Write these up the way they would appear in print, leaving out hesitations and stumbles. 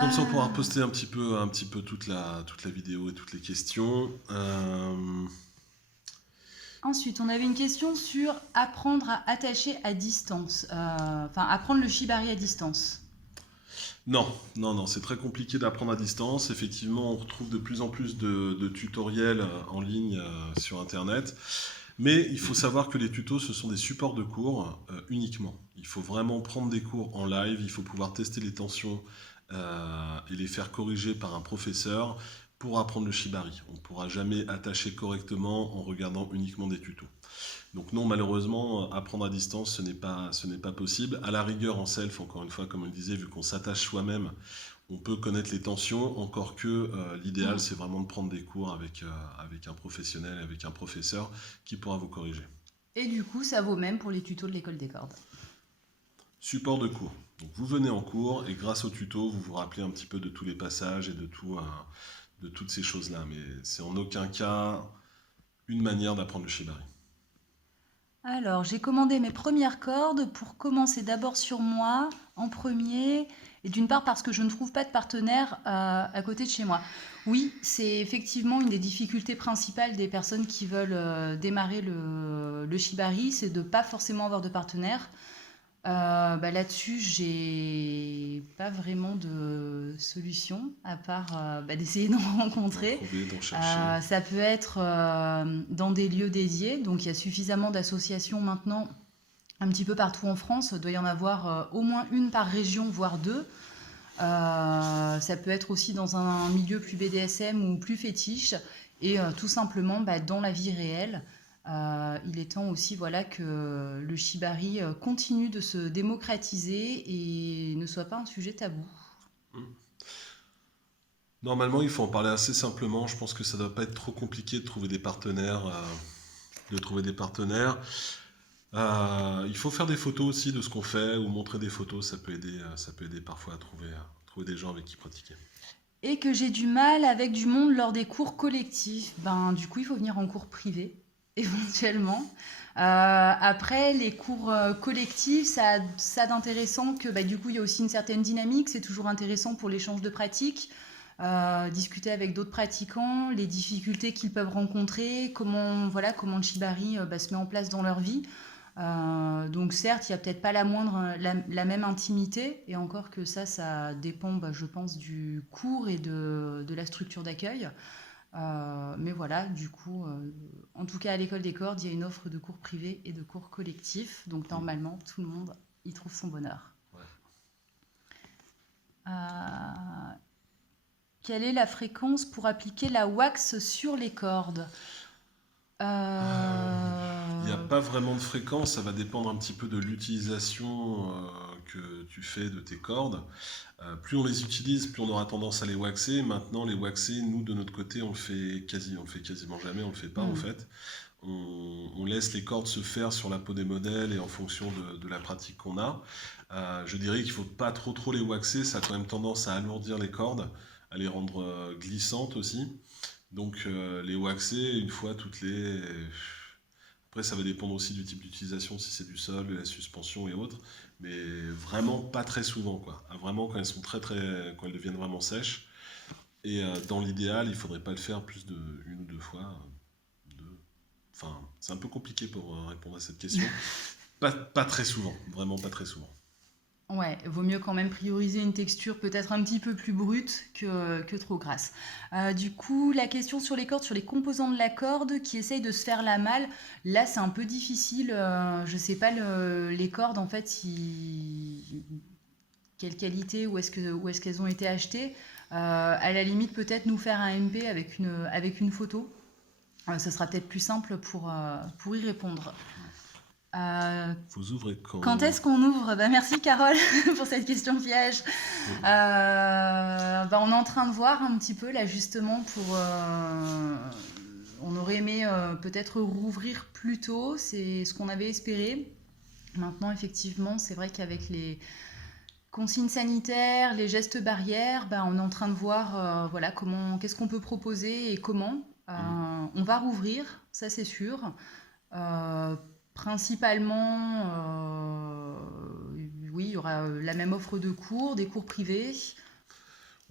Comme ça, on pourra Euh, poster un petit peu toute la vidéo et toutes les questions. Ensuite, on avait une question sur apprendre à attacher à distance. Enfin, apprendre le shibari à distance. Non, non, c'est très compliqué d'apprendre à distance. Effectivement, on retrouve de plus en plus de tutoriels en ligne sur Internet. Mais il faut savoir que les tutos, ce sont des supports de cours uniquement. Il faut vraiment prendre des cours en live, il faut pouvoir tester les tensions et les faire corriger par un professeur pour apprendre le shibari. On ne pourra jamais attacher correctement en regardant uniquement des tutos. Donc non, malheureusement, apprendre à distance, ce n'est pas possible. À la rigueur, en self, encore une fois, comme on le disait, vu qu'on s'attache soi-même, on peut connaître les tensions, encore que l'idéal, Mm. c'est vraiment de prendre des cours avec un professionnel, avec un professeur qui pourra vous corriger. Et du coup, ça vaut même pour les tutos de l'école des cordes. Support de cours. Donc vous venez en cours et grâce au tuto, vous vous rappelez un petit peu de tous les passages et de toutes ces choses-là. Mais c'est en aucun cas une manière d'apprendre le shibari. Alors, j'ai commandé mes premières cordes pour commencer d'abord sur moi en premier, et d'une part parce que je ne trouve pas de partenaire à côté de chez moi. Oui, c'est effectivement une des difficultés principales des personnes qui veulent démarrer le shibari, c'est de pas forcément avoir de partenaire. Là-dessus, j'ai pas vraiment de solution à part d'essayer d'en D'en rencontrer. trouver, d'en chercher. Ça peut être dans des lieux dédiés, donc il y a suffisamment d'associations maintenant un petit peu partout en France. Il doit y en avoir au moins une par région, voire deux. Ça peut être aussi dans un milieu plus BDSM ou plus fétiche, et tout simplement dans la vie réelle. Il est temps aussi voilà, que le shibari continue de se démocratiser et ne soit pas un sujet tabou. Normalement, il faut en parler assez simplement. Je pense que ça ne doit pas être trop compliqué de trouver des partenaires. Il faut faire des photos aussi de ce qu'on fait ou montrer des photos. Ça peut aider parfois à trouver des gens avec qui pratiquer. Et que j'ai du mal avec du monde lors des cours collectifs. Du coup, il faut venir en cours privé, éventuellement. Après, les cours collectifs, ça d'intéressant que du coup, il y a aussi une certaine dynamique. C'est toujours intéressant pour l'échange de pratiques. Discuter avec d'autres pratiquants, les difficultés qu'ils peuvent rencontrer, comment le shibari se met en place dans leur vie. Donc certes, il n'y a peut-être pas la même intimité, et encore que ça dépend, je pense, du cours et de la structure d'accueil. Mais voilà, du coup, en tout cas à l'école des cordes, il y a une offre de cours privés et de cours collectifs, donc Mm. normalement, tout le monde y trouve son bonheur. Ouais. Euh, Quelle est la fréquence pour appliquer la wax sur les cordes? Il n'y a Euh, pas vraiment de fréquence, ça va dépendre un petit peu de l'utilisation que tu fais de tes cordes. Plus on les utilise, plus on aura tendance à les waxer. Maintenant, les waxer, nous de notre côté, on le fait quasiment jamais, on le fait pas en hmm. fait. On laisse les cordes se faire sur la peau des modèles et en fonction de la pratique qu'on a. Je dirais qu'il faut pas trop les waxer, ça a quand même tendance à alourdir les cordes, à les rendre glissantes aussi. Donc les waxer une fois toutes les... Après ça va dépendre aussi du type d'utilisation, si c'est du sol, de la suspension et autres, mais vraiment pas très souvent quoi. Vraiment quand elles sont quand elles deviennent vraiment sèches. Et dans l'idéal, il faudrait pas le faire plus de une ou deux fois. Deux. Enfin, c'est un peu compliqué pour répondre à cette question. Pas très souvent, vraiment pas très souvent. Ouais, vaut mieux quand même prioriser une texture peut-être un petit peu plus brute que trop grasse. Du coup, la question sur les cordes, sur les composants de la corde qui essayent de se faire la malle, là c'est un peu difficile. Je sais pas les cordes en fait, quelle qualité, où est-ce qu'elles ont été achetées. À la limite, peut-être nous faire un MP avec une photo. Ça sera peut-être plus simple pour y répondre. Euh, Vous ouvrez Quand quand? est-ce qu'on ouvre? Merci Carole pour cette question piège. On est en train de voir un petit peu là justement on aurait aimé peut-être rouvrir plus tôt, c'est ce qu'on avait espéré. Maintenant effectivement c'est vrai qu'avec les consignes sanitaires, les gestes barrières, on est en train de voir qu'est-ce qu'on peut proposer et comment. On va rouvrir, ça c'est sûr. Euh, Principalement, oui, il y aura la même offre de cours, des cours privés.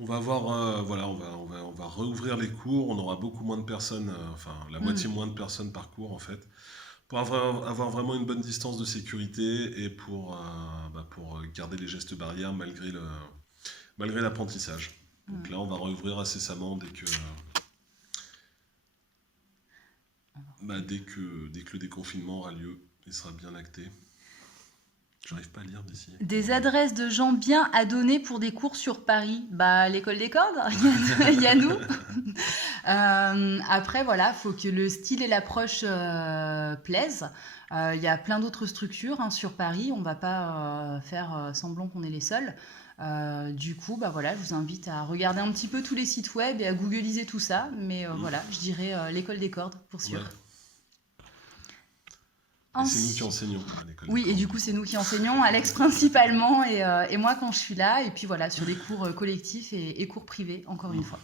On va avoir, voilà, on va rouvrir les cours. On aura beaucoup moins de personnes, enfin la Hmm. moitié moins de personnes par cours en fait, pour avoir vraiment une bonne distance de sécurité et pour garder les gestes barrières malgré l'apprentissage. Donc Hmm. là, on va rouvrir incessamment dès que le déconfinement aura lieu et sera bien acté. J'arrive pas à lire d'ici. Des adresses de gens bien à donner pour des cours sur Paris. Bah, l'école des cordes, il y a nous. Après, voilà, faut que le style et l'approche plaisent. Il y a plein d'autres structures hein, sur Paris. On va pas faire semblant qu'on est les seuls. Du coup, bah voilà, je vous invite à regarder un petit peu tous les sites web et à googliser tout ça. Mais voilà, je dirais l'école des cordes pour sûr. Ouais. Et c'est nous qui enseignons à l'école des Oui, et cordes. du coup, c'est nous qui enseignons, Alex principalement, et moi quand je suis là, et puis voilà, sur des cours collectifs et cours privés, encore une fois.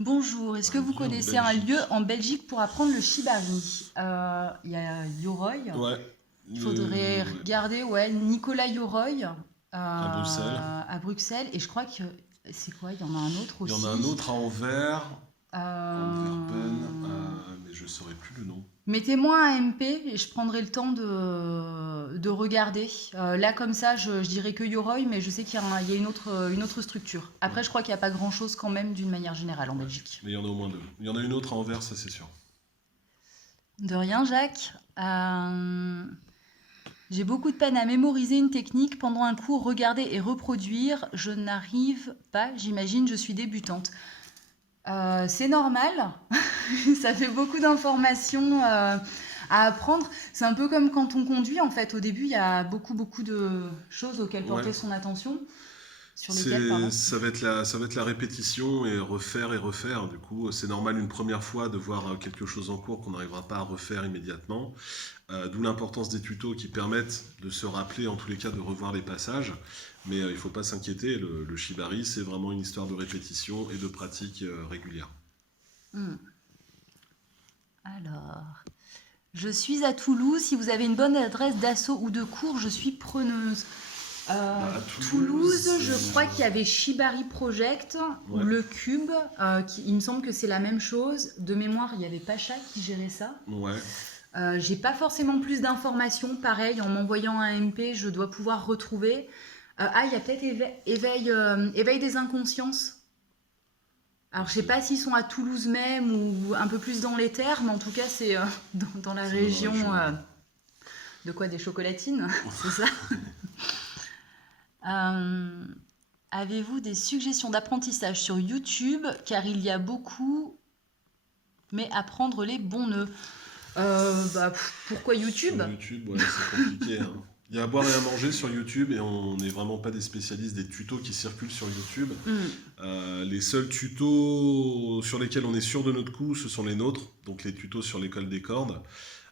Bonjour, est-ce que vous Bienvenue en connaissez un Belgique. lieu en Belgique pour apprendre le shibari? Il y a Yoroy, Ouais. il faudrait Ouais. regarder, ouais, Nicolas Yoroy À Bruxelles. à Bruxelles, et je crois que c'est quoi? Il y en a un autre Il y aussi. en a un autre à Anvers, Antwerpen, Euh, mais je ne saurais plus le nom. Mettez-moi un MP et je prendrai le temps de regarder. Là, comme ça, je dirais que Yoroy, mais je sais qu'il y a une autre structure. Après, je crois qu'il n'y a pas grand-chose quand même d'une manière générale en Belgique. Mais il y en a au moins deux. Il y en a une autre à Anvers, ça c'est sûr. De rien, Jacques. J'ai beaucoup de peine à mémoriser une technique pendant un cours, regarder et reproduire. Je n'arrive pas, j'imagine, je suis débutante. C'est normal, ça fait beaucoup d'informations à apprendre. C'est un peu comme quand on conduit, en fait. Au début, il y a beaucoup de choses auxquelles porter Ouais. son attention. Sur lesquelles, pardon. Ça va être la répétition et refaire. Du coup, c'est normal une première fois de voir quelque chose en cours qu'on n'arrivera pas à refaire immédiatement. D'où l'importance des tutos qui permettent de se rappeler, en tous les cas, de revoir les passages. Mais il ne faut pas s'inquiéter, le shibari, c'est vraiment une histoire de répétition et de pratique régulière. Alors, je suis à Toulouse. Si vous avez une bonne adresse d'assaut ou de cours, je suis preneuse. À Toulouse, je crois qu'il y avait Shibari Project ou Ouais. Le Cube. Il me semble que c'est la même chose. De mémoire, il y avait Pacha qui gérait ça. Ouais. J'ai pas forcément plus d'informations. Pareil, en m'envoyant un MP, je dois pouvoir retrouver. Il y a peut-être éveil des inconsciences. Alors, je sais pas s'ils sont à Toulouse même ou un peu plus dans les terres, mais en tout cas, c'est dans la région. De quoi? Des chocolatines? C'est ça? Avez-vous des suggestions d'apprentissage sur YouTube? Car il y a beaucoup, mais apprendre les bons nœuds. Pourquoi YouTube? Sur YouTube, ouais, c'est compliqué. Hein. Il y a à boire et à manger sur YouTube et on n'est vraiment pas des spécialistes des tutos qui circulent sur YouTube. Les seuls tutos sur lesquels on est sûr de notre coup, ce sont les nôtres, donc les tutos sur l'école des cordes.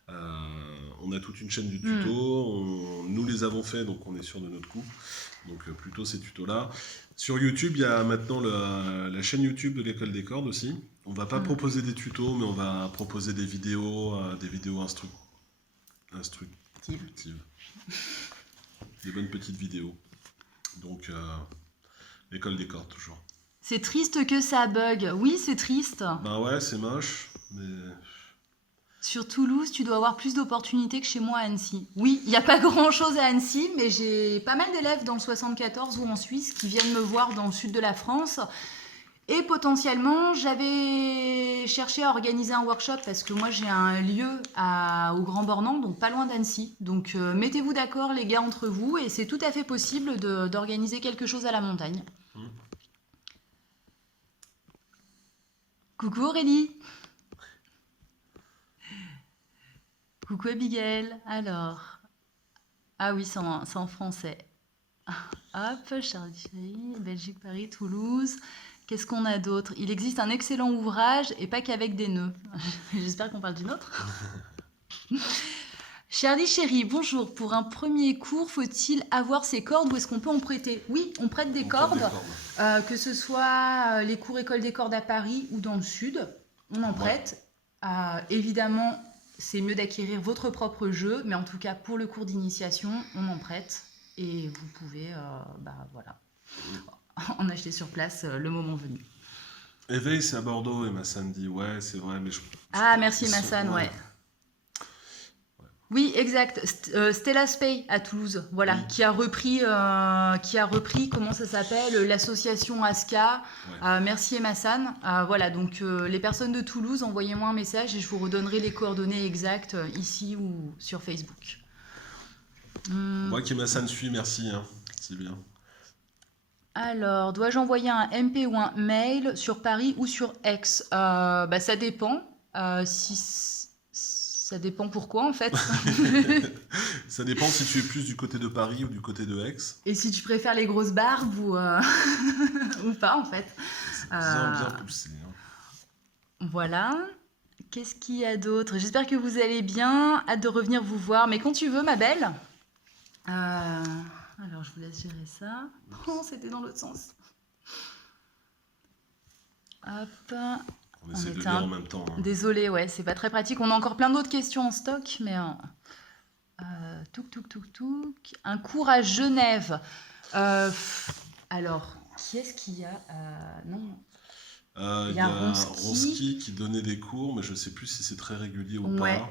On a toute une chaîne du tuto, nous les avons fait, donc on est sûr de notre coup. Donc plutôt ces tutos-là. Sur YouTube, il y a maintenant la chaîne YouTube de l'école des cordes aussi. On va pas proposer des tutos, mais on va proposer des vidéos instructives. Des bonnes petites vidéos. Donc l'école des cordes toujours. C'est triste que ça bug. Oui, c'est triste. Bah ouais, c'est moche, mais... Sur Toulouse, tu dois avoir plus d'opportunités que chez moi à Annecy. Oui, il n'y a pas grand-chose à Annecy, mais j'ai pas mal d'élèves dans le 74 ou en Suisse qui viennent me voir dans le sud de la France. Et potentiellement, j'avais cherché à organiser un workshop parce que moi, j'ai un lieu au Grand Bornand, donc pas loin d'Annecy. Donc, mettez-vous d'accord, les gars, entre vous, et c'est tout à fait possible d'organiser quelque chose à la montagne. Coucou Aurélie. Coucou Abigail. Alors, ah oui, c'est en français. Hop, Charlie, Belgique, Paris, Toulouse. Qu'est-ce qu'on a d'autre? Il existe un excellent ouvrage et pas qu'avec des nœuds. J'espère qu'on parle du nôtre. Charlie chérie, bonjour. Pour un premier cours, faut-il avoir ses cordes ou est-ce qu'on peut en prêter? Oui, on prête des cordes. Que ce soit les cours école des cordes à Paris ou dans le sud, on en prête. Évidemment, c'est mieux d'acquérir votre propre jeu, mais en tout cas, pour le cours d'initiation, on en prête. Et vous pouvez, voilà. en acheter sur place le moment venu. Éveil, c'est à Bordeaux, et Massan dit, ouais, c'est vrai, mais Ah, merci Massan, ouais. Oui, exact. Stella Spey à Toulouse, voilà, Oui. qui a repris, comment ça s'appelle, l'association ASCA. Ouais. Merci Massan. Voilà, donc les personnes de Toulouse, envoyez-moi un message et je vous redonnerai les coordonnées exactes ici ou sur Facebook. Moi qui Massan suis, merci, hein. C'est bien. Alors, dois-je envoyer un MP ou un mail sur Paris ou sur Aix? Ça dépend. Ça dépend pourquoi, en fait. Ça dépend si tu es plus du côté de Paris ou du côté de Aix. Et si tu préfères les grosses barbes ou, ou pas, en fait. C'est bien poussé. Hein. Voilà. Qu'est-ce qu'il y a d'autre? J'espère que vous allez bien. Hâte de revenir vous voir. Mais quand tu veux, ma belle. Alors, je vous laisse gérer ça. Oh, c'était dans l'autre sens. Hop. On essaie de le lire en même temps. Hein. Désolée, ouais, c'est pas très pratique. On a encore plein d'autres questions en stock, mais... Un cours à Genève. Alors, qui est-ce qu'il y a Non. Il y a Ronski qui donnait des cours, mais je ne sais plus si c'est très régulier ou pas.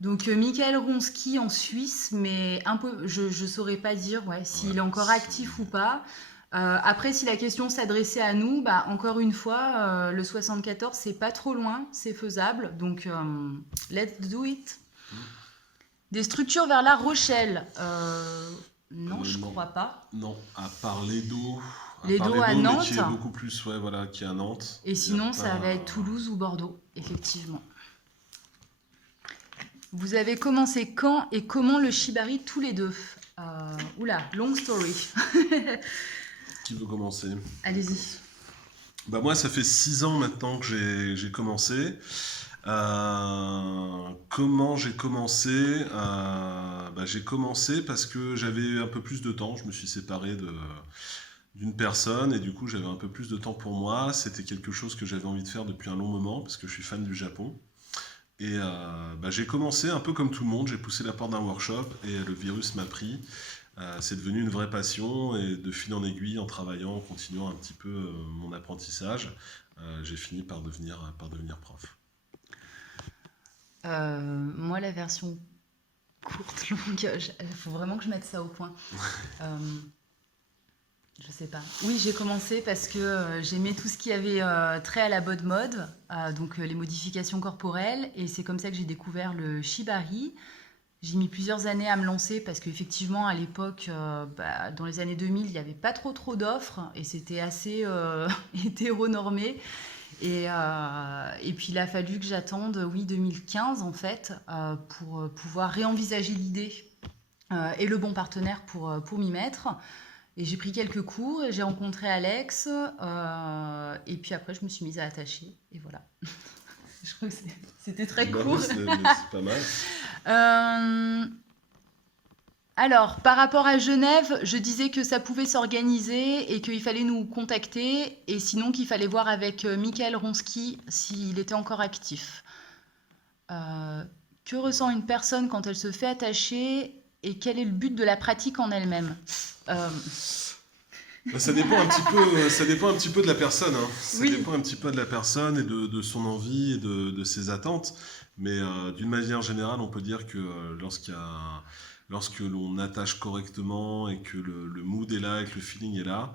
Donc, Michael Ronski en Suisse, mais un peu, je ne saurais pas dire s'il est encore actif ou pas. Après, si la question s'adressait à nous, encore une fois, le 74, c'est pas trop loin, c'est faisable. Donc, let's do it. Des structures vers La Rochelle. Non, je crois pas. Non, à part l'Edo. L'Edo à Nantes. Qui est beaucoup plus, qui est à Nantes. Et sinon, ça va être Toulouse ou Bordeaux, effectivement. Vous avez commencé quand et comment le shibari tous les deux? Oula, long story. Qui veut commencer? Allez-y. Moi, ça fait 6 ans maintenant que j'ai commencé. Comment j'ai commencé? J'ai commencé parce que j'avais un peu plus de temps. Je me suis séparé d'une personne et du coup, j'avais un peu plus de temps pour moi. C'était quelque chose que j'avais envie de faire depuis un long moment parce que je suis fan du Japon. Et j'ai commencé un peu comme tout le monde. J'ai poussé la porte d'un workshop et le virus m'a pris. C'est devenu une vraie passion et de fil en aiguille, en travaillant, en continuant un petit peu mon apprentissage, j'ai fini par devenir prof. Moi, la version courte, longue, il faut vraiment que je mette ça au point. Je sais pas. Oui, j'ai commencé parce que j'aimais tout ce qui avait trait à la bonne mode, donc les modifications corporelles, et c'est comme ça que j'ai découvert le shibari. J'ai mis plusieurs années à me lancer parce qu'effectivement, à l'époque, dans les années 2000, il n'y avait pas trop d'offres et c'était assez hétéronormé. Et puis, il a fallu que j'attende, 2015 en fait, pour pouvoir réenvisager l'idée et le bon partenaire pour m'y mettre. Et j'ai pris quelques cours, j'ai rencontré Alex, et puis après, je me suis mise à attacher, et voilà. Je crois que c'était très court. C'est pas mal. Alors, par rapport à Genève, je disais que ça pouvait s'organiser et qu'il fallait nous contacter, et sinon qu'il fallait voir avec Michael Ronski s'il était encore actif. Que ressent une personne quand elle se fait attacher et quel est le but de la pratique en elle-même? Ça dépend un petit peu de la personne. Hein. Ça Oui. dépend un petit peu de la personne et de son envie et de ses attentes. Mais d'une manière générale, on peut dire que lorsque l'on attache correctement et que le mood est là et que le feeling est là,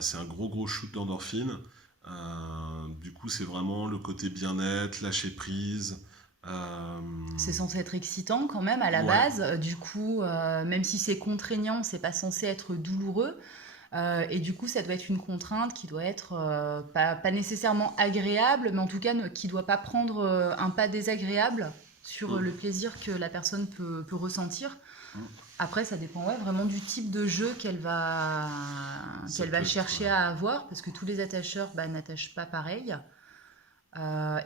c'est un gros shoot d'endorphine. Du coup, c'est vraiment le côté bien-être, lâcher prise. C'est censé être excitant quand même à la base. Du coup, même si c'est contraignant, c'est pas censé être douloureux. Et du coup, ça doit être une contrainte qui doit être pas nécessairement agréable, mais en tout cas qui ne doit pas prendre un pas désagréable sur le plaisir que la personne peut ressentir. Après, ça dépend vraiment du type de jeu qu'elle va chercher à avoir, parce que tous les attacheurs n'attachent pas pareil.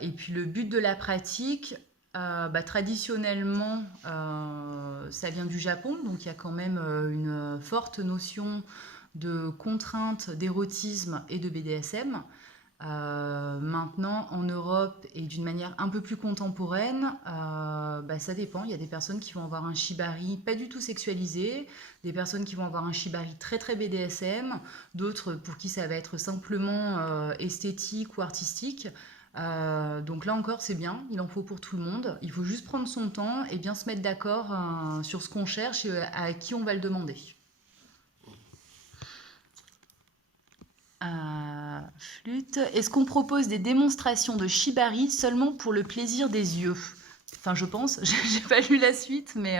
Et puis le but de la pratique, traditionnellement, ça vient du Japon, donc il y a quand même une forte notion de contrainte, d'érotisme et de BDSM. Maintenant, en Europe et d'une manière un peu plus contemporaine, ça dépend. Il y a des personnes qui vont avoir un shibari pas du tout sexualisé, des personnes qui vont avoir un shibari très très BDSM, d'autres pour qui ça va être simplement esthétique ou artistique. Donc là encore, c'est bien, il en faut pour tout le monde. Il faut juste prendre son temps et bien se mettre d'accord sur ce qu'on cherche et à qui on va le demander. Flûte. Est-ce qu'on propose des démonstrations de shibari seulement pour le plaisir des yeux? Enfin, je pense, j'ai pas lu la suite, mais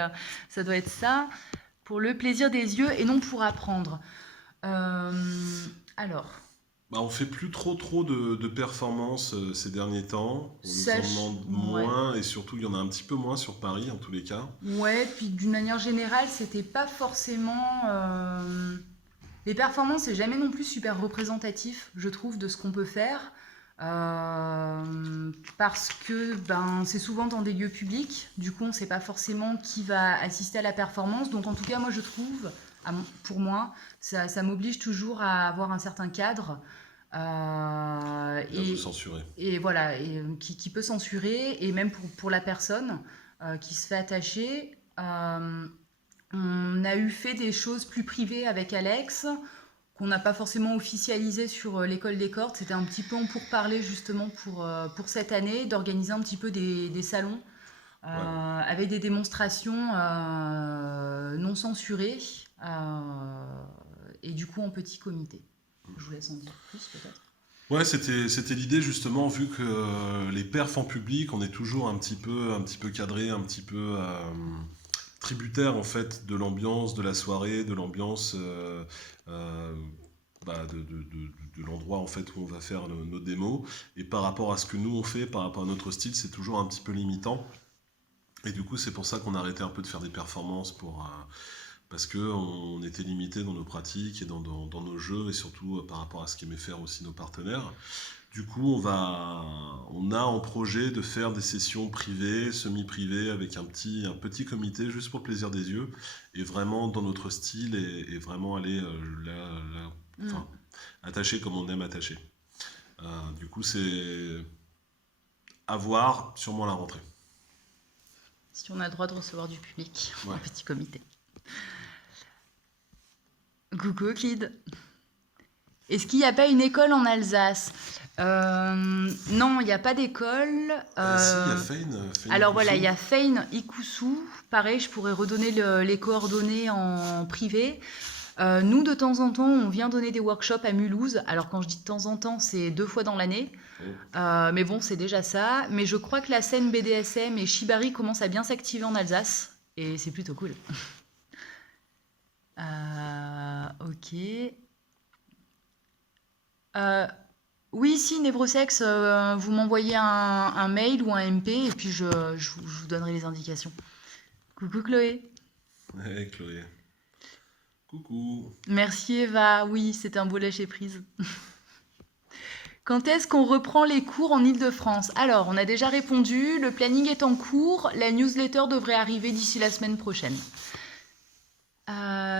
ça doit être ça. Pour le plaisir des yeux et non pour apprendre. Alors, On fait plus trop de performances ces derniers temps. On nous en sache. demande Ouais. moins et surtout il y en a un petit peu moins sur Paris en tous les cas. Ouais, puis d'une manière générale, c'était pas forcément. Les performances, c'est jamais non plus super représentatif, je trouve, de ce qu'on peut faire. Parce que c'est souvent dans des lieux publics, du coup on ne sait pas forcément qui va assister à la performance. Donc en tout cas moi je trouve, pour moi, ça m'oblige toujours à avoir un certain cadre Bien vous censurer. et voilà, qui peut censurer, et même pour la personne qui se fait attacher. On a fait des choses plus privées avec Alex, qu'on n'a pas forcément officialisé sur l'école des cordes. C'était un petit peu en pourparlers justement pour cette année, d'organiser un petit peu des salons Ouais. avec des démonstrations non censurées et du coup en petit comité. Je vous laisse en dire plus peut-être. Ouais, c'était l'idée justement, vu que les perfs en public, on est toujours un petit peu cadré, un petit peu tributaire en fait de l'ambiance de la soirée, de l'ambiance de l'endroit en fait où on va faire nos démos. Et par rapport à ce que nous on fait, par rapport à notre style, c'est toujours un petit peu limitant. Et du coup, c'est pour ça qu'on a arrêté un peu de faire des performances parce qu'on était limité dans nos pratiques et dans nos jeux et surtout par rapport à ce qu'aimaient faire aussi nos partenaires. Du coup, on a en projet de faire des sessions privées, semi-privées, avec un petit comité juste pour le plaisir des yeux et vraiment dans notre style et vraiment aller enfin, attacher comme on aime attacher. Du coup, c'est à voir sûrement à la rentrée. Si on a le droit de recevoir du public en Ouais. petit comité. Coucou Euclide. Est-ce qu'il n'y a pas une école en Alsace? Non, il n'y a pas d'école. Si, il y a Fein. Alors voilà, il y a Fein Ikusu. Pareil, je pourrais redonner les coordonnées en privé. Nous, de temps en temps, on vient donner des workshops à Mulhouse. Alors quand je dis de temps en temps, c'est 2 fois dans l'année. Mais bon, c'est déjà ça. Mais je crois que la scène BDSM et Shibari commence à bien s'activer en Alsace. Et c'est plutôt cool. Ok. Oui, si, Nevrosex, vous m'envoyez un mail ou un MP et puis je vous donnerai les indications. Coucou Chloé. Hey Chloé. Coucou. Merci Eva. Oui, c'était un beau lâcher-prise. Quand est-ce qu'on reprend les cours en Île-de-France? Alors, on a déjà répondu, le planning est en cours, la newsletter devrait arriver d'ici la semaine prochaine.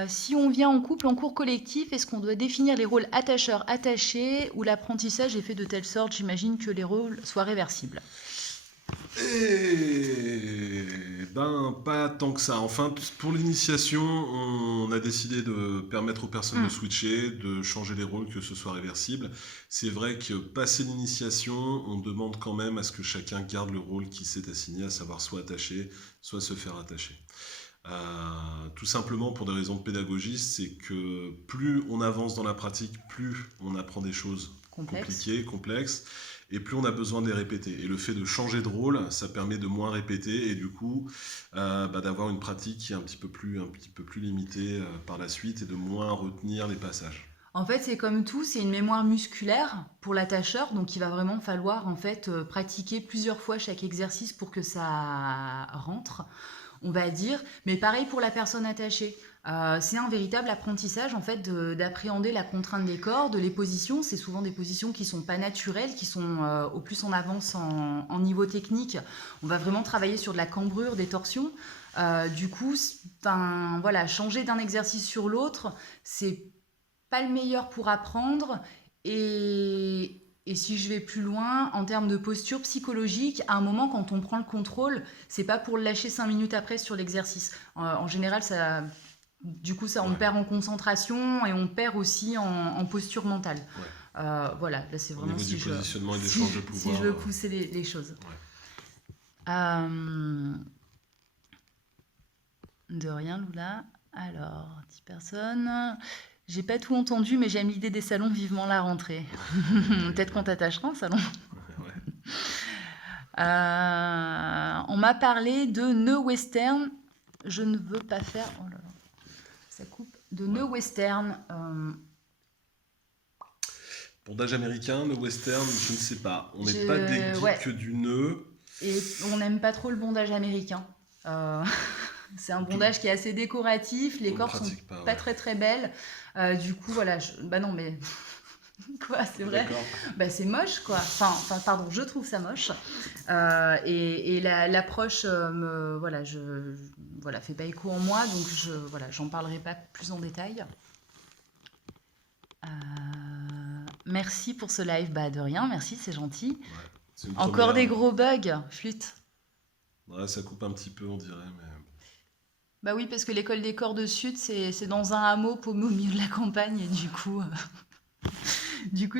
Si on vient en couple en cours collectif, est-ce qu'on doit définir les rôles attacheurs-attachés ou l'apprentissage est fait de telle sorte, j'imagine, que les rôles soient réversibles? Pas tant que ça. Enfin, pour l'initiation, on a décidé de permettre aux personnes de switcher, de changer les rôles, que ce soit réversible. C'est vrai que passé l'initiation, on demande quand même à ce que chacun garde le rôle qui s'est assigné, à savoir soit attacher, soit se faire attacher. Tout simplement pour des raisons de pédagogie, c'est que plus on avance dans la pratique, plus on apprend des choses compliquées, complexes, et plus on a besoin de les répéter. Et le fait de changer de rôle, ça permet de moins répéter et du coup d'avoir une pratique qui est un petit peu plus limitée par la suite et de moins retenir les passages. En fait, c'est comme tout, c'est une mémoire musculaire pour l'attacheur, donc il va vraiment falloir en fait pratiquer plusieurs fois chaque exercice pour que ça rentre, on va dire. Mais pareil pour la personne attachée. C'est un véritable apprentissage en fait d'appréhender la contrainte des cordes, les positions. C'est souvent des positions qui sont pas naturelles, qui sont au plus on avance en niveau technique. On va vraiment travailler sur de la cambrure, des torsions. Du coup, voilà, changer d'un exercice sur l'autre, c'est pas le meilleur pour apprendre et Et si je vais plus loin, en termes de posture psychologique, à un moment, quand on prend le contrôle, c'est pas pour le lâcher 5 minutes après sur l'exercice. En général, du coup, on Ouais, perd en concentration et on perd aussi en posture mentale. ouais. Voilà, là, c'est Au vraiment niveau du positionnement et d'échange de si pouvoir. je veux pousser les choses. Ouais. De rien, Lula. Alors, 10 personnes. J'ai pas tout entendu, mais j'aime l'idée des salons, vivement la rentrée. Peut-être qu'on t'attachera en salon. Ouais. On m'a parlé de nœud western. Je ne veux pas faire. Oh là là, ça coupe. De nœud western. Bondage américain, le western, je ne sais pas. On n'est Je- pas des geeks ouais. que du nœud. Et on n'aime pas trop le bondage américain. C'est un bondage qui est assez décoratif. Les On corps sont pratique pas, pas ouais. très très belles. Du coup, voilà. Bah non, mais. Quoi, c'est vrai? D'accord. Bah, c'est moche, quoi. Enfin, pardon, je trouve ça moche. Et l'approche voilà, voilà, fait pas écho en moi, donc voilà, j'en parlerai pas plus en détail. Merci pour ce live. Bah, de rien, merci, c'est gentil. Ouais. C'est une Encore première. des gros bugs, flûte. Ouais, ça coupe un petit peu, on dirait. Mais... Bah oui, parce que l'école des corps de Sud, c'est dans un hameau paumé au milieu de la campagne, et du coup,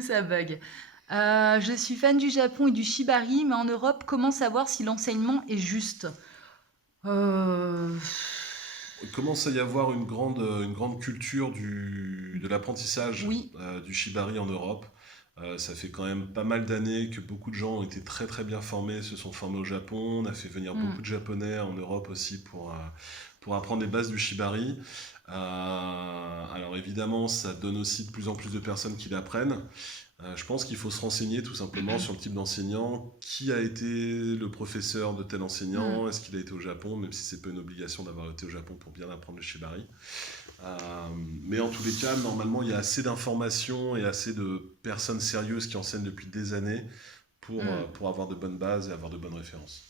ça bug. Je suis fan du Japon et du shibari, mais en Europe, comment savoir si l'enseignement est juste? Il commence à y avoir une grande culture de l'apprentissage Oui. du shibari en Europe. Ça fait quand même pas mal d'années que beaucoup de gens ont été très très bien formés, se sont formés au Japon. On a fait venir beaucoup de Japonais en Europe aussi pour apprendre les bases du shibari. Alors évidemment, ça donne aussi de plus en plus de personnes qui l'apprennent. Je pense qu'il faut se renseigner tout simplement sur le type d'enseignant. Qui a été le professeur de tel enseignant? Est-ce qu'il a été au Japon? Même si c'est pas une obligation d'avoir été au Japon pour bien apprendre le shibari. Mais en tous les cas, normalement, il y a assez d'informations et assez de personnes sérieuses qui enseignent depuis des années pour avoir de bonnes bases et avoir de bonnes références.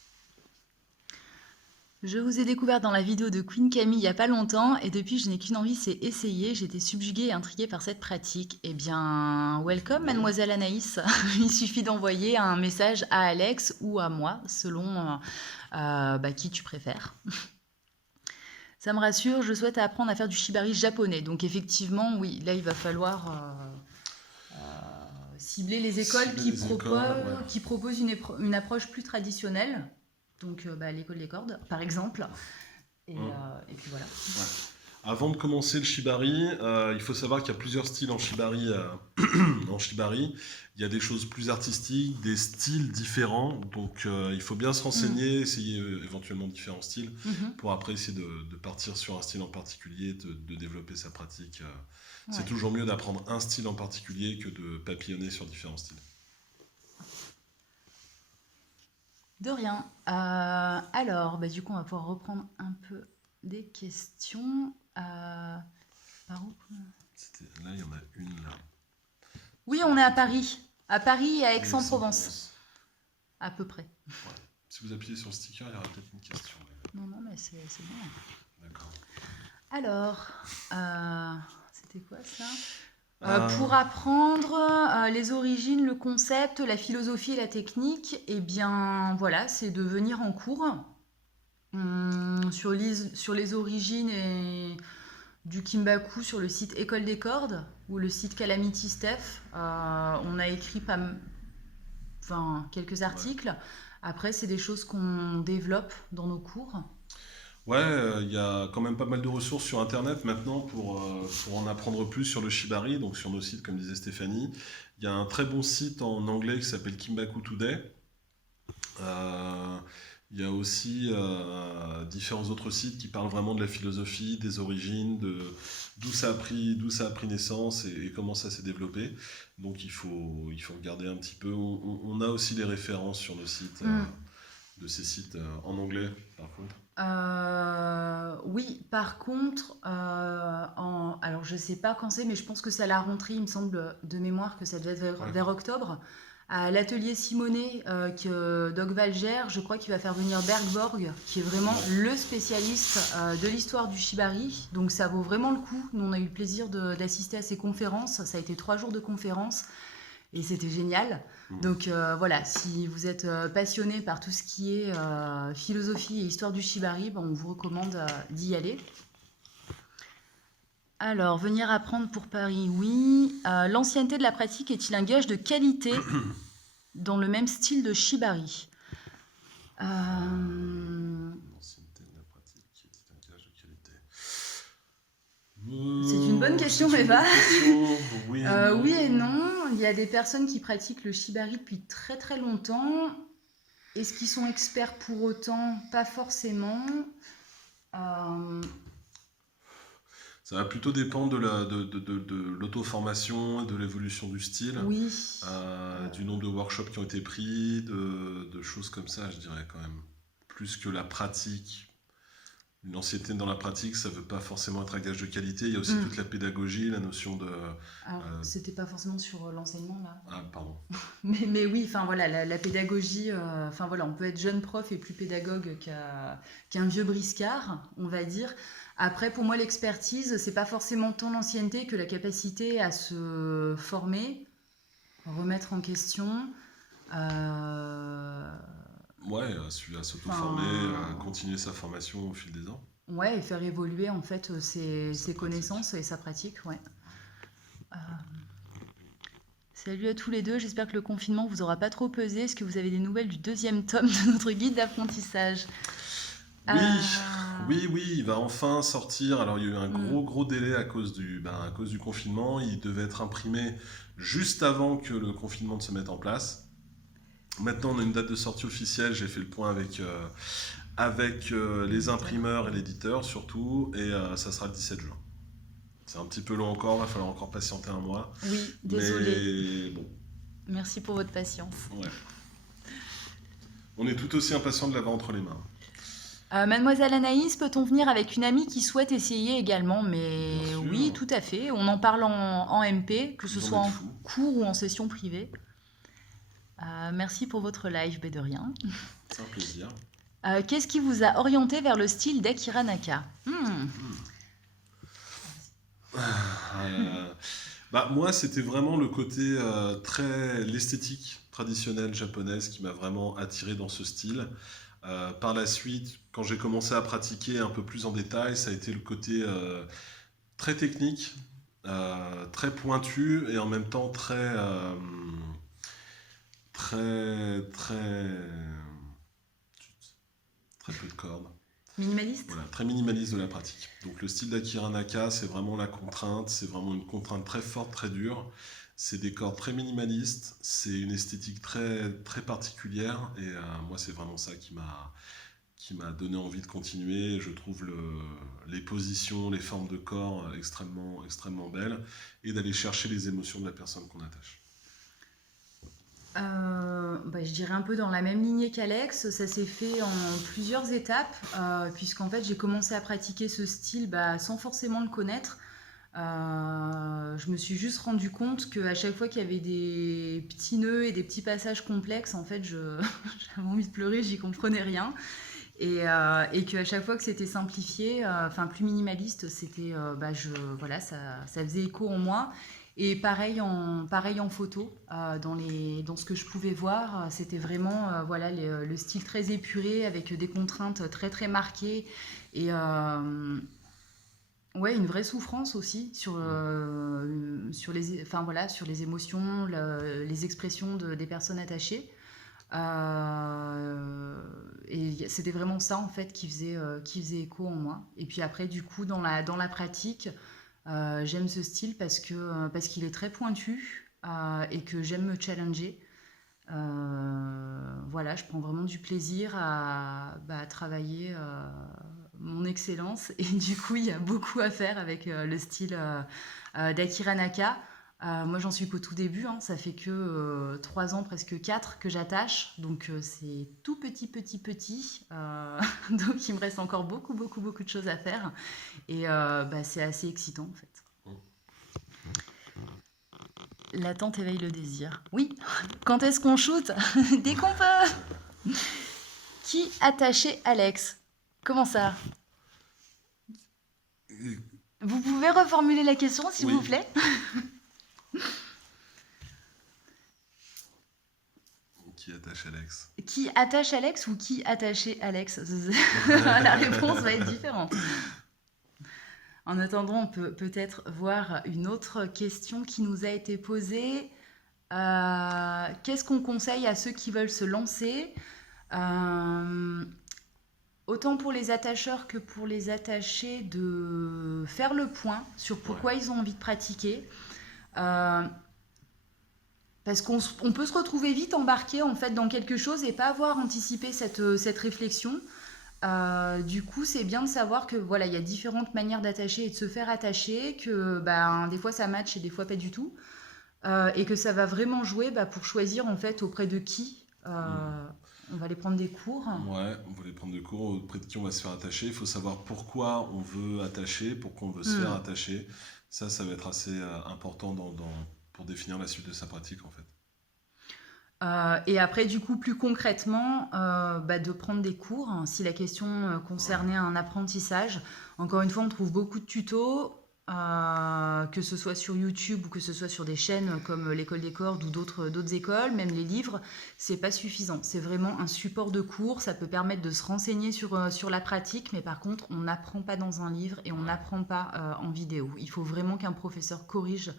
Je vous ai découvert dans la vidéo de Queen Camille il n'y a pas longtemps et depuis je n'ai qu'une envie, c'est essayer. J'étais subjuguée et intriguée par cette pratique. Eh bien, welcome mademoiselle Anaïs. Il suffit d'envoyer un message à Alex ou à moi, selon qui tu préfères. Ça me rassure, je souhaite apprendre à faire du shibari japonais. Donc effectivement, oui, là il va falloir cibler les écoles qui proposent une approche plus traditionnelle. Donc l'école des cordes, par exemple. Et puis voilà. Ouais. Avant de commencer le shibari, il faut savoir qu'il y a plusieurs styles en shibari. Il y a des choses plus artistiques, des styles différents. Donc il faut bien se renseigner, essayer éventuellement différents styles, pour après essayer de partir sur un style en particulier, de développer sa pratique. C'est toujours mieux d'apprendre un style en particulier que de papillonner sur différents styles. De rien. Alors, du coup, on va pouvoir reprendre un peu des questions. Par où? Là, il y en a une là. Oui, on est à Paris. À Paris et à Aix-en-Provence. À peu près. Ouais. Si vous appuyez sur le sticker, il y aura peut-être une question. Non, mais c'est bon. D'accord. Alors, c'était quoi ça? Pour apprendre les origines, le concept, la philosophie et la technique, eh bien voilà, c'est de venir en cours sur les origines du Kimbaku sur le site École des Cordes ou le site Calamity Steph. On a écrit quelques articles. Après, c'est des choses qu'on développe dans nos cours. Ouais, il y a quand même pas mal de ressources sur Internet maintenant pour en apprendre plus sur le shibari, donc sur nos sites, comme disait Stéphanie. Il y a un très bon site en anglais qui s'appelle Kimbaku Today. Il y a aussi différents autres sites qui parlent vraiment de la philosophie, des origines, d'où ça a pris naissance et comment ça s'est développé. Donc il faut regarder un petit peu. On a aussi les références sur nos sites, de ces sites en anglais, par contre. Oui, par contre, alors je sais pas quand c'est, mais je pense que c'est à la rentrée, il me semble de mémoire que ça devait être vers octobre. À l'atelier Simonet que Doc Valgère, je crois qu'il va faire venir Bergborg, qui est vraiment le spécialiste de l'histoire du shibari. Donc ça vaut vraiment le coup. Nous, on a eu le plaisir d'assister à ces conférences. Ça a été 3 jours de conférences. et c'était génial. Donc voilà, si vous êtes passionné par tout ce qui est philosophie et histoire du shibari, on vous recommande d'y aller. Alors, venir apprendre pour Paris, oui. L'ancienneté de la pratique est-il un gage de qualité dans le même style de shibari? L'ancienneté de la pratique est un gage de qualité. C'est une bonne question, C'est une Eva. bonne question. Oui et non. Oui et non. Il y a des personnes qui pratiquent le shibari depuis très très longtemps. Est-ce qu'ils sont experts pour autant? Pas forcément. Ça va plutôt dépendre de l'auto-formation, de l'évolution du style, Oui. du nombre de workshops qui ont été pris, de choses comme ça, je dirais quand même. Plus que la pratique. Une ancienneté dans la pratique, ça ne veut pas forcément être un gage de qualité. Il y a aussi toute la pédagogie, la notion de... Alors, c'était pas forcément sur l'enseignement, là. Ah, pardon. Mais oui, enfin voilà, la pédagogie, enfin voilà, on peut être jeune prof et plus pédagogue qu'un vieux briscard, on va dire. Après, pour moi, l'expertise, c'est pas forcément tant l'ancienneté que la capacité à se former, remettre en question. Ouais, à s'auto-former, à continuer sa formation au fil des ans. Ouais, et faire évoluer en fait ses Sa connaissances et sa pratique, ouais. Salut à tous les deux, j'espère que le confinement vous aura pas trop pesé. Est-ce que vous avez des nouvelles du 2e tome de notre guide d'apprentissage? Oui, il va enfin sortir. Alors, il y a eu un gros délai à cause du confinement. Il devait être imprimé juste avant que le confinement ne se mette en place. Maintenant, on a une date de sortie officielle. J'ai fait le point avec les imprimeurs et l'éditeur surtout, et ça sera le 17 juin. C'est un petit peu long encore, il va falloir encore patienter un mois. Oui, désolé. Mais bon. Merci pour votre patience. Ouais. On est tout aussi impatient de l'avoir entre les mains. Mademoiselle Anaïs, peut-on venir avec une amie qui souhaite essayer également? Mais oui, tout à fait. On en parle en MP, que ce soit en cours ou en session privée. Merci pour votre live, de rien. C'est un plaisir. Qu'est-ce qui vous a orienté vers le style d'Akira Naka? Moi, c'était vraiment le côté l'esthétique traditionnelle japonaise qui m'a vraiment attiré dans ce style. Par la suite, quand j'ai commencé à pratiquer un peu plus en détail, ça a été le côté très technique, très pointu et en même temps très peu de cordes. Minimaliste? Voilà, très minimaliste de la pratique. Donc le style d'Akira Naka, c'est vraiment la contrainte, c'est vraiment une contrainte très forte, très dure. C'est des cordes très minimalistes, c'est une esthétique très, très particulière, et moi c'est vraiment ça qui m'a donné envie de continuer. Je trouve les positions, les formes de corps extrêmement, extrêmement belles, et d'aller chercher les émotions de la personne qu'on attache. Je dirais un peu dans la même lignée qu'Alex, ça s'est fait en plusieurs étapes, puisqu'en fait j'ai commencé à pratiquer ce style sans forcément le connaître. Je me suis juste rendu compte qu'à chaque fois qu'il y avait des petits nœuds et des petits passages complexes, en fait j'avais envie de pleurer, j'y comprenais rien. Et qu'à chaque fois que c'était simplifié, plus minimaliste, c'était, ça faisait écho en moi. Et pareil en photo, dans ce que je pouvais voir, c'était vraiment le style très épuré avec des contraintes très très marquées et une vraie souffrance aussi sur les émotions, les expressions des personnes attachées. Et c'était vraiment ça en fait qui faisait écho en moi. Et puis après du coup dans la pratique, j'aime ce style parce qu'il est très pointu et que j'aime me challenger. Je prends vraiment du plaisir à travailler mon excellence, et du coup il y a beaucoup à faire avec le style d'Akira Naka. Moi j'en suis qu'au tout début, ça fait que 3 ans, presque 4 que j'attache, donc c'est tout petit, donc il me reste encore beaucoup de choses à faire, et c'est assez excitant en fait. L'attente éveille le désir. Oui, quand est-ce qu'on shoot? Dès qu'on peut. Qui attachait Alex? Comment ça? Vous pouvez reformuler la question s'il vous plaît? attache Alex? Qui attache Alex ou qui attachait Alex? La réponse va être différente. En attendant, on peut peut-être voir une autre question qui nous a été posée. Qu'est-ce qu'on conseille à ceux qui veulent se lancer? Autant pour les attacheurs que pour les attachés, de faire le point sur pourquoi ils ont envie de pratiquer. Parce qu'on peut se retrouver vite embarqué en fait dans quelque chose et pas avoir anticipé cette réflexion. Du coup, c'est bien de savoir que voilà, il y a différentes manières d'attacher et de se faire attacher, que des fois ça match et des fois pas du tout, et que ça va vraiment jouer pour choisir en fait auprès de qui on va aller prendre des cours. Ouais, on va aller prendre des cours auprès de qui on va se faire attacher. Il faut savoir pourquoi on veut attacher, pourquoi on veut se faire attacher. Ça va être assez important pour définir la suite de sa pratique en fait. Et après, du coup, plus concrètement, de prendre des cours, hein, si la question concernait un apprentissage. Encore une fois, on trouve beaucoup de tutos, que ce soit sur YouTube ou que ce soit sur des chaînes comme l'École des cordes ou d'autres écoles, même les livres, c'est pas suffisant. C'est vraiment un support de cours, ça peut permettre de se renseigner sur la pratique, mais par contre, on n'apprend pas dans un livre et on n'apprend pas en vidéo. Il faut vraiment qu'un professeur corrige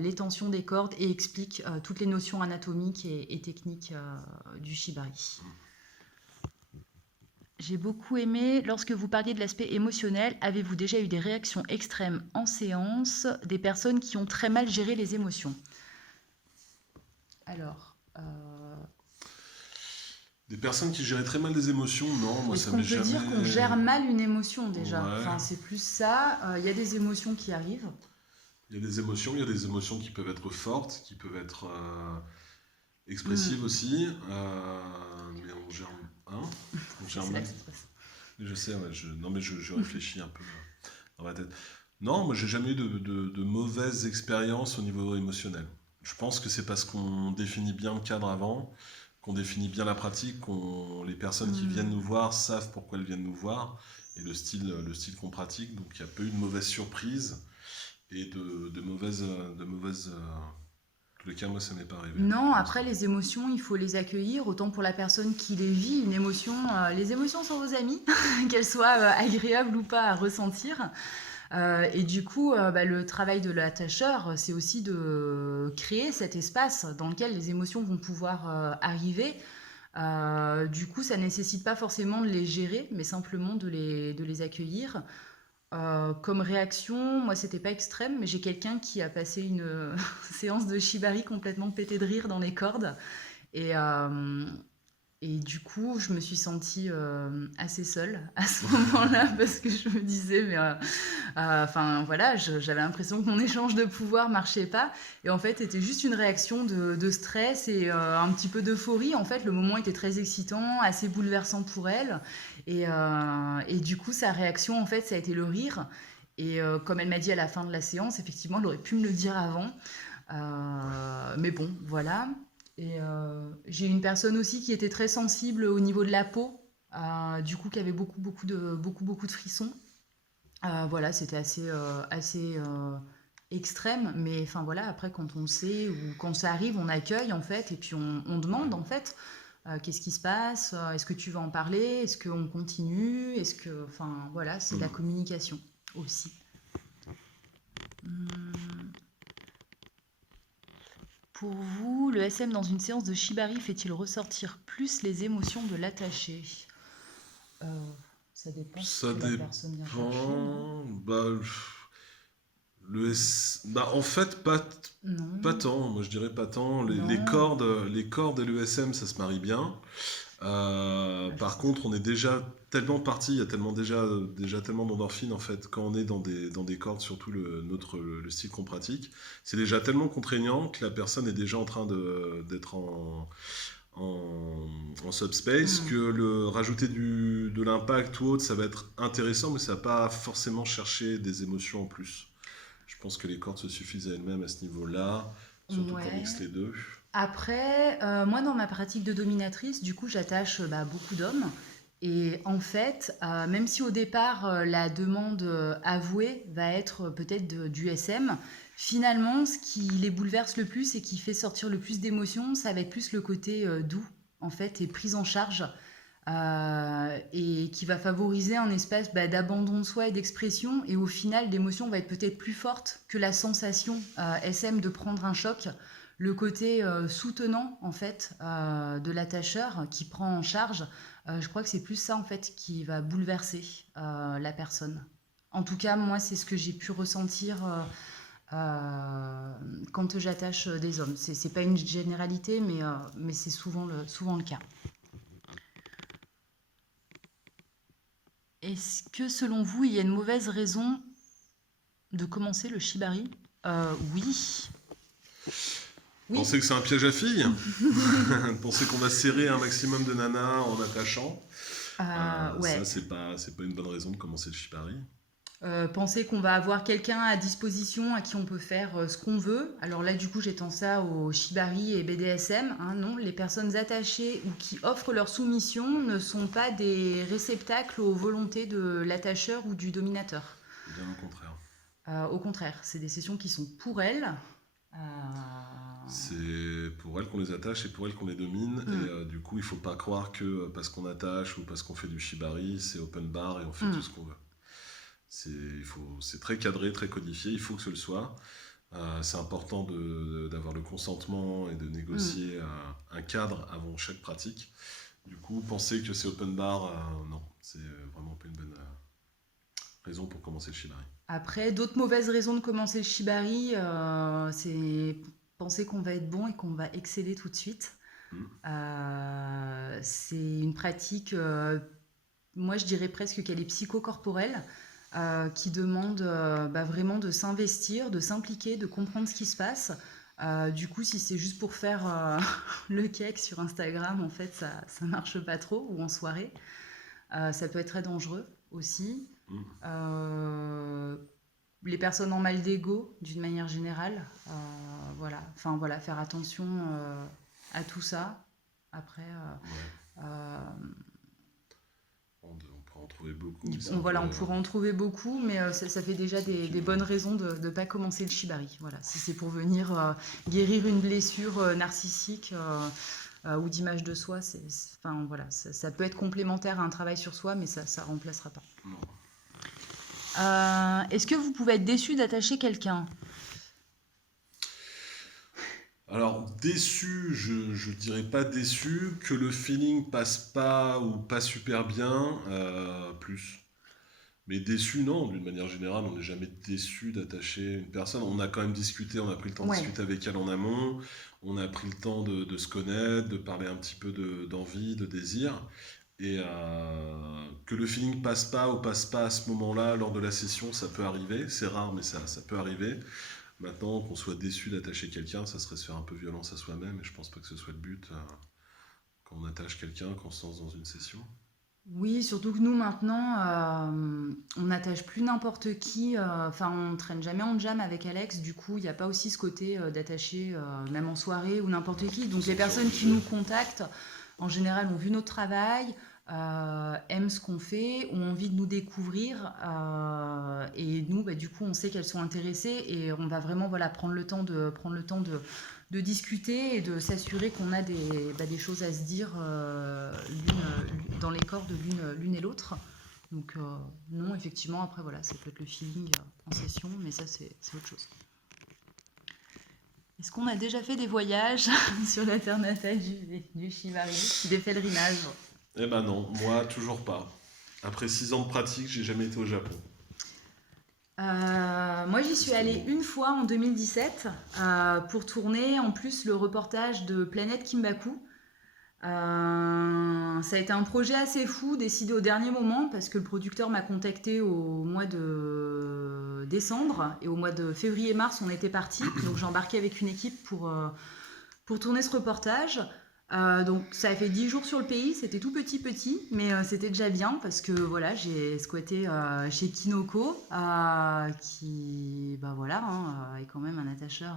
les tensions des cordes et explique toutes les notions anatomiques et techniques du shibari. J'ai beaucoup aimé, lorsque vous parliez de l'aspect émotionnel, avez-vous déjà eu des réactions extrêmes en séance, des personnes qui ont très mal géré les émotions? Alors... Des personnes qui géraient très mal des émotions, non, moi Est-ce ça qu'on m'est peut jamais... dire qu'on gère mal une émotion déjà? Ouais. Enfin, c'est plus ça, il y a des émotions qui arrivent. Il y a des émotions qui peuvent être fortes, qui peuvent être expressives aussi, mais on gère... Hein, on gère C'est mal. là que ça se passe. Je sais, ouais, non mais je réfléchis un peu dans ma tête. Non, moi j'ai jamais eu de mauvaises expériences au niveau émotionnel. Je pense que c'est parce qu'on définit bien le cadre avant, qu'on définit bien la pratique, les personnes qui viennent nous voir savent pourquoi elles viennent nous voir, et le style qu'on pratique, donc il n'y a pas eu de mauvaises surprises et de mauvaises... En tous les cas, moi ça m'est pas arrivé. Non, après les émotions, il faut les accueillir, autant pour la personne qui les vit, une émotion, les émotions sont vos amies, qu'elles soient agréables ou pas à ressentir. Et du coup, le travail de l'attacheur, c'est aussi de créer cet espace dans lequel les émotions vont pouvoir arriver. Du coup, ça nécessite pas forcément de les gérer, mais simplement de les accueillir. Comme réaction, moi c'était pas extrême, mais j'ai quelqu'un qui a passé une séance de shibari complètement pété de rire dans les cordes. Et du coup, je me suis sentie assez seule à ce moment-là parce que je me disais, mais voilà, j'avais l'impression que mon échange de pouvoir marchait pas. Et en fait, c'était juste une réaction de stress et un petit peu d'euphorie. En fait, le moment était très excitant, assez bouleversant pour elle. Et du coup, sa réaction, en fait, ça a été le rire. Et comme elle m'a dit à la fin de la séance, effectivement, elle aurait pu me le dire avant. Mais bon, voilà. Et j'ai une personne aussi qui était très sensible au niveau de la peau, du coup qui avait beaucoup de frissons. Voilà, c'était assez extrême, mais enfin voilà, après quand on sait ou quand ça arrive, on accueille en fait, et puis on demande en fait qu'est-ce qui se passe, est-ce que tu veux en parler, est-ce qu'on continue, enfin voilà, c'est de la communication aussi. Pour vous, le SM dans une séance de shibari fait-il ressortir plus les émotions de l'attaché? Ça dépend Ça ce que la personne vient chercher. En fait, Non. pas tant. Moi, je dirais pas tant. Les cordes et le SM, ça se marie bien. Par contre, on est déjà tellement parti, il y a déjà tellement d'endorphines en fait quand on est dans des cordes, surtout le style qu'on pratique. C'est déjà tellement contraignant que la personne est déjà en train d'être en subspace, que rajouter de l'impact ou autre, ça va être intéressant, mais ça va pas forcément chercher des émotions en plus. Je pense que les cordes se suffisent à elles-mêmes à ce niveau-là, surtout quand on mixe les deux. Après, moi dans ma pratique de dominatrice, du coup j'attache beaucoup d'hommes. Et en fait, même si au départ, la demande avouée va être peut-être du SM, finalement, ce qui les bouleverse le plus et qui fait sortir le plus d'émotions, ça va être plus le côté doux, en fait, et prise en charge, et qui va favoriser un espace d'abandon de soi et d'expression. Et au final, l'émotion va être peut-être plus forte que la sensation SM de prendre un choc. Le côté soutenant, en fait, de l'attacheur qui prend en charge, je crois que c'est plus ça en fait qui va bouleverser la personne. En tout cas, moi, c'est ce que j'ai pu ressentir quand j'attache des hommes. C'est pas une généralité, mais c'est souvent le cas. Est-ce que selon vous, il y a une mauvaise raison de commencer le shibari? Oui. Oui. Pensez que c'est un piège à filles. Pensez qu'on va serrer un maximum de nanas en attachant. Ouais. Ça, c'est pas une bonne raison de commencer le shibari. Penser qu'on va avoir quelqu'un à disposition à qui on peut faire ce qu'on veut. Alors là, du coup, j'étends ça au shibari et BDSM. Hein, non, les personnes attachées ou qui offrent leur soumission ne sont pas des réceptacles aux volontés de l'attacheur ou du dominateur. Bien au contraire. Au contraire, c'est des sessions qui sont pour elles. C'est pour elles qu'on les attache et pour elles qu'on les domine. Et du coup, il faut pas croire que parce qu'on attache ou parce qu'on fait du shibari, c'est open bar et on fait tout ce qu'on veut. C'est très cadré, très codifié, il faut que ce le soit. C'est important d'avoir le consentement et de négocier un cadre avant chaque pratique. Du coup, penser que c'est open bar, non, c'est vraiment pas une bonne raison pour commencer le shibari. Après, d'autres mauvaises raisons de commencer le shibari, c'est penser qu'on va être bon et qu'on va exceller tout de suite. C'est une pratique, moi je dirais presque qu'elle est psychocorporelle, qui demande vraiment de s'investir, de s'impliquer, de comprendre ce qui se passe. Du coup, si c'est juste pour faire le cake sur Instagram, en fait, ça marche pas trop, ou en soirée. Ça peut être très dangereux aussi. Les personnes en mal d'ego, d'une manière générale, voilà. Enfin voilà, faire attention à tout ça. Après, on pourrait en trouver beaucoup. on pourrait en trouver beaucoup, mais ça fait déjà des bonnes raisons de ne pas commencer le shibari. Voilà. Si c'est pour venir guérir une blessure narcissique ou d'image de soi, voilà, ça peut être complémentaire à un travail sur soi, mais ça ne remplacera pas. Non. Est-ce que vous pouvez être déçu d'attacher quelqu'un? Alors, déçu, je dirais pas déçu, que le feeling passe pas ou pas super bien, plus. Mais déçu, non, d'une manière générale, on n'est jamais déçu d'attacher une personne. On a quand même discuté, on a pris le temps de discuter avec elle en amont, on a pris le temps de se connaître, de parler un petit peu d'envie, de désir. Et que le feeling passe pas ou passe pas à ce moment-là, lors de la session, ça peut arriver. C'est rare, mais ça peut arriver. Maintenant, qu'on soit déçu d'attacher quelqu'un, ça serait se faire un peu violence à soi-même. Et je pense pas que ce soit le but quand on attache quelqu'un, qu'on se lance dans une session. Oui, surtout que nous maintenant, on n'attache plus n'importe qui. Enfin, on traîne jamais en jam avec Alex. Du coup, il n'y a pas aussi ce côté d'attacher, même en soirée ou n'importe qui. Donc, les personnes qui nous contactent, en général, ont vu notre travail, aiment ce qu'on fait, ont envie de nous découvrir. Et nous, du coup, on sait qu'elles sont intéressées et on va vraiment prendre le temps de discuter et de s'assurer qu'on a des choses à se dire dans les corps de l'une et l'autre. Donc non, effectivement, après voilà, ça peut être le feeling en session, mais ça c'est autre chose. Est-ce qu'on a déjà fait des voyages sur la terre natale du shibari, des pèlerinages? Eh ben non, moi toujours pas. Après 6 ans de pratique, j'ai jamais été au Japon. Moi j'y suis allée une fois en 2017 pour tourner en plus le reportage de Planète Kimbaku. Ça a été un projet assez fou, décidé au dernier moment parce que le producteur m'a contacté au mois de décembre et au mois de février-mars on était partis. Donc j'ai embarqué avec une équipe pour tourner ce reportage. Donc ça a fait 10 jours sur le pays, c'était tout petit, mais c'était déjà bien parce que voilà, j'ai squatté chez Kinoko, qui est quand même un attacheur